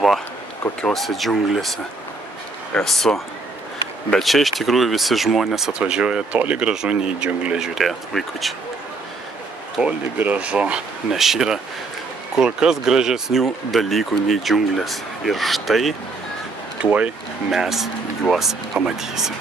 Va, kokiose džiunglėse esu. Bet čia iš tikrųjų visi žmonės atvažiuoja toli gražu ne į džiunglę žiūrėti, vaikučiai. Toli gražu, nes yra kur kas gražesnių dalykų nei džiunglės. Ir štai tuoj mes juos pamatysim.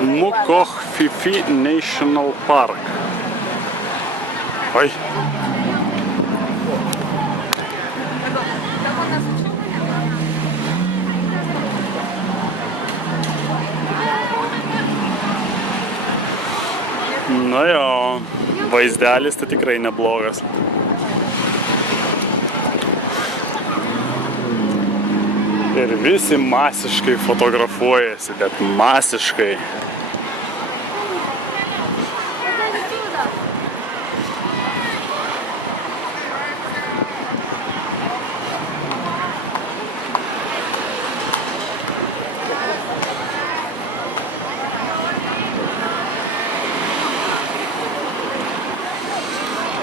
Mukokfifi National Park. Oi. Nu jo, vaizdelis tai tikrai neblogas. Ir visi masiškai fotografuojasi, bet masiškai.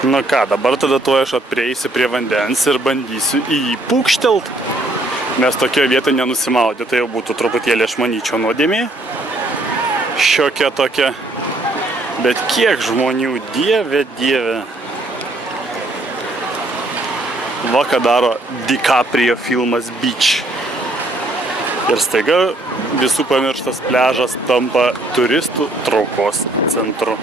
Nu ką, dabar tada tuoj aš prieisiu prie vandens ir bandysiu į jį pūkštelt. Nes tokio vietoje nenusimaudė, tai jau būtų truputėlį, aš manyčiau, nuodėmė. Šiokia tokia. Bet kiek žmonių, dieve, dieve. Va, ką daro DiCaprio filmas Beach. Ir staiga visų pamirštas pliažas tampa turistų traukos centru.